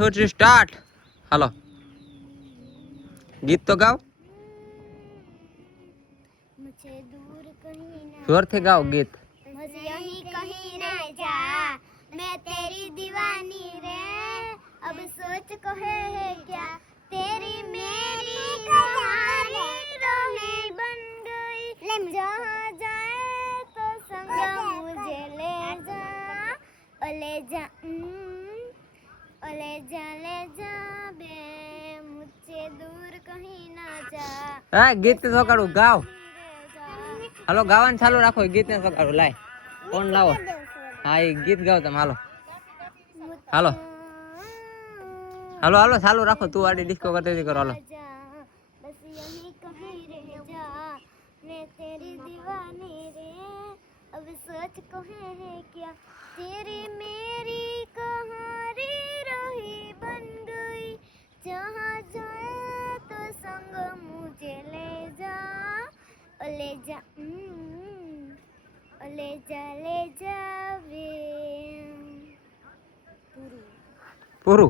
start hello गीत तो गाओ मुझे दूर कहीं ना जोर से गाओ गीत मुझे यहीं कहीं ना जा मैं तेरी दीवानी रे अब सोच को है क्या तेरी मेरी कहानी रोही बन गई जहाँ जाए तो संग मुझे ले जा ले जा बे मुझे दूर कहीं ना जा गीत ने सकाळू गाओ हेलो गावन चालू राखो गीत ने सकाळू लाय फोन लावो हाँ ये गीत गाओ तुम हालो हालो हालो हालो चालू राखो तू आड़ी डिस्को करते थी करो हालो बस यहीं कहीं रह जा मैं तेरी दीवानी रे अब सोच को है क्या तेरी मेरी कहानी रोही बन गई जहाँ जाए तो संग मुझे ले जा ले जा वे पूरू